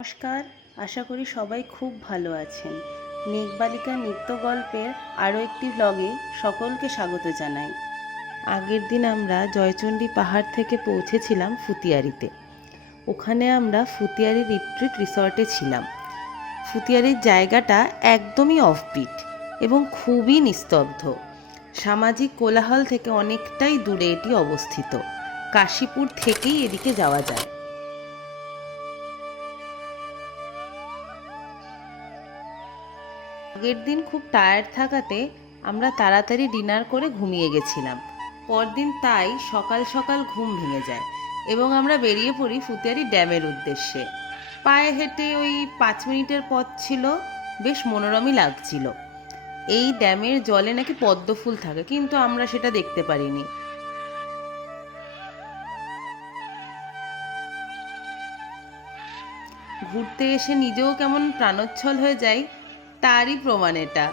নমস্কার, আশা করি সবাই খুব ভালো আছেন। মেঘবালিকা নিত্য গল্পের আরও একটি ব্লগে সকলকে স্বাগত জানাই। আগের দিন আমরা জয়চণ্ডী পাহাড় থেকে পৌঁছেছিলাম ফুতিয়ারিতে। ওখানে আমরা ফুতিয়ারি রিট্রিট রিসর্টে ছিলাম। ফুতিয়ারির জায়গাটা একদমই অফবিট এবং খুবই নিস্তব্ধ। সামাজিক কোলাহল থেকে অনেকটাই দূরে এটি অবস্থিত। কাশীপুর থেকেই এদিকে যাওয়া যায়। আগের দিন খুব টায়ার্ড থাকাতে আমরা তাড়াতাড়ি ডিনার করে ঘুমিয়ে গেছিলাম। পরদিন তাই সকাল সকাল ঘুম ভেঙে যায় এবং আমরা বেরিয়ে পড়ি ফুতিয়ারি ড্যামের উদ্দেশ্যে। পায়ে হেঁটে ওই 5 মিনিটের পথ ছিল, বেশ মনোরমই লাগছিল। এই ড্যামের জলে নাকি পদ্ম ফুল থাকে, কিন্তু আমরা সেটা দেখতে পারিনি। ঘুরতে এসে নিজেও কেমন প্রাণোচ্ছল হয়ে যায় তারই প্রমাণ এটা।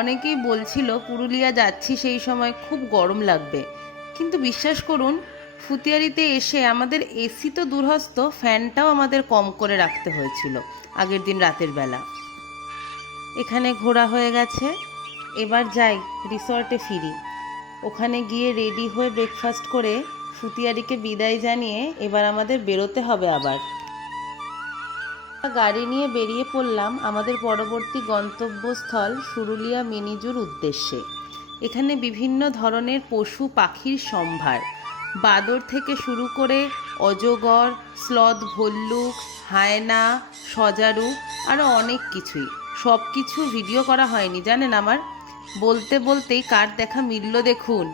অনেকেই বলছিল পুরুলিয়া যাচ্ছি সেই সময় খুব গরম লাগবে, কিন্তু বিশ্বাস করুন ফুতিয়ারিতে এসে আমাদের এসি তো দূরহস্ত, ফ্যানটাও আমাদের কম করে রাখতে হয়েছিল আগের দিন রাতের বেলা। এখানে ঘোরা হয়ে গেছে, এবার যাই রিসর্টে ফিরি। ওখানে গিয়ে রেডি হয়ে ব্রেকফাস্ট করে ফুতিয়ারিকে বিদায় জানিয়ে এবার আমাদের বেরোতে হবে আবার। গাড়ি নিয়ে বেরিয়ে পড়লাম আমাদের পরবর্তী গন্তব্যস্থল সুরুলিয়া মিনিজুর উদ্দেশ্যে। এখানে বিভিন্ন ধরনের পশু পাখির সম্ভার, বাদর থেকে শুরু করে অজগর, স্লথ, ভল্লুক, হায়না, সজারু, আরও অনেক কিছুই। সব কিছু ভিডিও করা হয়নি জানেন আমার। বলতে বলতেই কার দেখা মিলল দেখুন।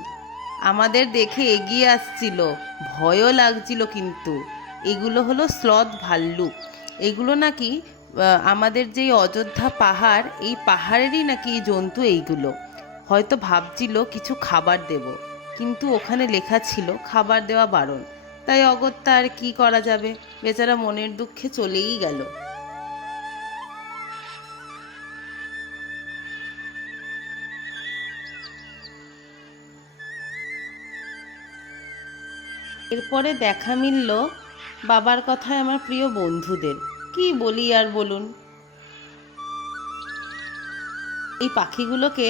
আমাদের দেখে এগিয়ে আসছিল, ভয়ও লাগছিল, কিন্তু এগুলো হলো স্লথ ভাল্লুক। এগুলো নাকি আমাদের যেই অযোধ্যা পাহাড়, এই পাহাড়েরই নাকি এই জন্তু। এইগুলো হয়তো ভাবছিল কিছু খাবার দেব, কিন্তু ওখানে লেখা ছিল খাবার দেওয়া বারণ। তাই অগত্যা আর কি করা যাবে, বেচারা মনের দুঃখে চলেই গেল। এরপরে দেখা মিলল বাবার কথায় আমার প্রিয় বন্ধুদের। কি বলি আর বলুন। এই পাখিগুলোকে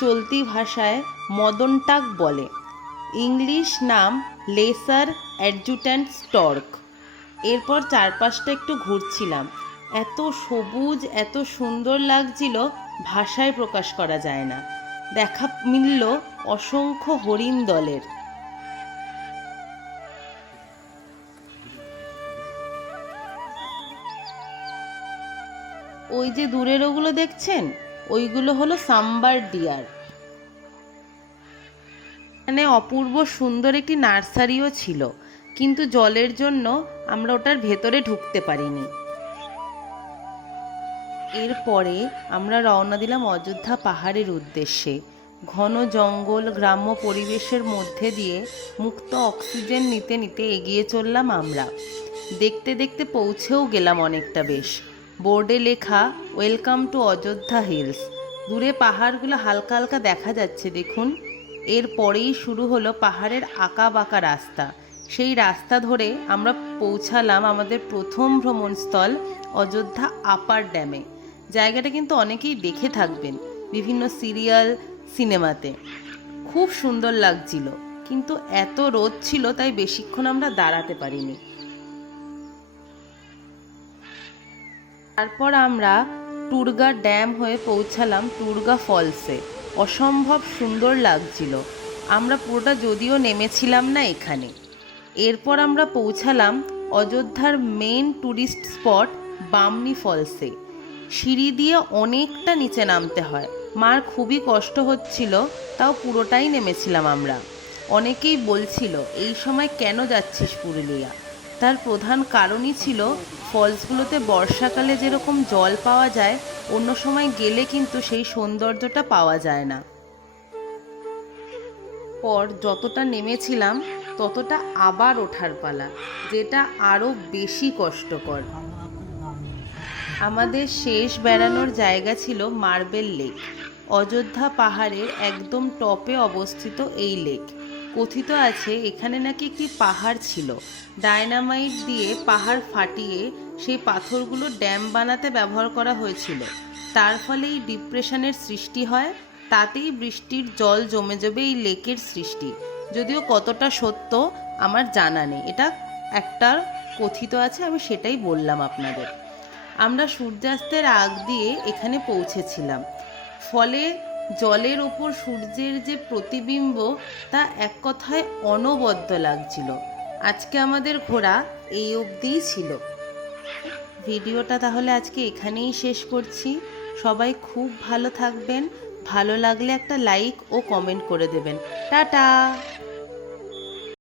চলতি ভাষায় মদন টাক বলে। ইংলিশ নাম লেসার অ্যাডজুট্যান্ট স্টর্ক। এরপর চারপাশটা একটু ঘুরছিলাম। এত সবুজ, এত সুন্দর লাগছিল, ভাষায় প্রকাশ করা যায় না। দেখা মিলল অসংখ্য হরিণ দলের। ওই যে দূরের ওগুলো দেখছেন, ওইগুলো হলো সাম্বার ডিয়ার। এখানে অপূর্ব সুন্দর একটি নার্সারিও ছিল, কিন্তু জলের জন্য আমরা ওটার ভেতরে ঢুকতে পারিনি। এরপরে আমরা রওনা দিলাম অযোধ্যা পাহাড়ের উদ্দেশ্যে। ঘন জঙ্গল, গ্রাম্য পরিবেশের মধ্যে দিয়ে মুক্ত অক্সিজেন নিতে নিতে এগিয়ে চললাম আমরা। দেখতে দেখতে পৌঁছেও গেলাম অনেকটা বেশ। বোর্ডে লেখা ওয়েলকাম টু অযোধ্যা হিলস। দূরে পাহাড়গুলো হালকা হালকা দেখা যাচ্ছে দেখুন। এরপরেই শুরু হলো পাহাড়ের আঁকা বাঁকা রাস্তা। সেই রাস্তা ধরে আমরা পৌঁছালাম আমাদের প্রথম ভ্রমণস্থল অযোধ্যা আপার ড্যামে। জায়গাটা কিন্তু অনেকেই দেখে থাকবেন বিভিন্ন সিরিয়াল, সিনেমাতে। খুব সুন্দর লাগছিল, কিন্তু এত রোদ ছিল তাই বেশিক্ষণ আমরা দাঁড়াতে পারিনি। তারপর আমরা টুরগা ড্যাম হয়ে পৌঁছালাম টুরগা ফলসে। অসম্ভব সুন্দর লাগছিল। আমরা পুরোটা যদিও নেমেছিলাম না এখানে। এরপর আমরা পৌঁছালাম অযোধ্যার মেন ট্যুরিস্ট স্পট বামনি ফলসে। সিঁড়ি দিয়ে অনেকটা নিচে নামতে হয়, মার খুবই কষ্ট হচ্ছিল, তাও পুরোটাই নেমেছিলাম আমরা। অনেকেই বলছিল এই সময় কেন যাচ্ছিস পুরুলিয়া। তার প্রধান কারণই ছিল ফলসগুলোতে বর্ষাকালে যেরকম জল পাওয়া যায়, অন্য সময় গেলে কিন্তু সেই সৌন্দর্যটা পাওয়া যায় না। পর যতটা নেমেছিলাম ততটা আবার ওঠার পালা, যেটা আরও বেশি কষ্টকর। আমাদের শেষ বেড়ানোর জায়গা ছিল মার্বেল লেক। অযোধ্যা পাহাড়ের একদম টপে অবস্থিত এই লেক। কথিত আছে এখানে নাকি একটি পাহাড় ছিল, ডায়নামাইট দিয়ে পাহাড় ফাটিয়ে সেই পাথরগুলো ড্যাম বানাতে ব্যবহার করা হয়েছিল। তার ফলে এই ডিপ্রেশনের সৃষ্টি হয়, তাতেই বৃষ্টির জল জমে জমে এই লেকের সৃষ্টি। যদিও কতটা সত্য আমার জানা নেই, এটা একটা কথিত আছে, আমি সেটাই বললাম আপনাদের। আমরা সূর্যাস্তের আগ দিয়ে এখানে পৌঁছেছিলাম, ফলে জলের ওপর সূর্যের যে প্রতিবিম্ব তা এক কথায় অনবদ্য লাগছিল। আজকে আমাদের ঘোরা এই অবধিই ছিল। ভিডিওটা তাহলে আজকে এখানেই শেষ করছি। সবাই খুব ভালো থাকবেন। ভালো লাগলে একটা লাইক ও কমেন্ট করে দেবেন। টাটা।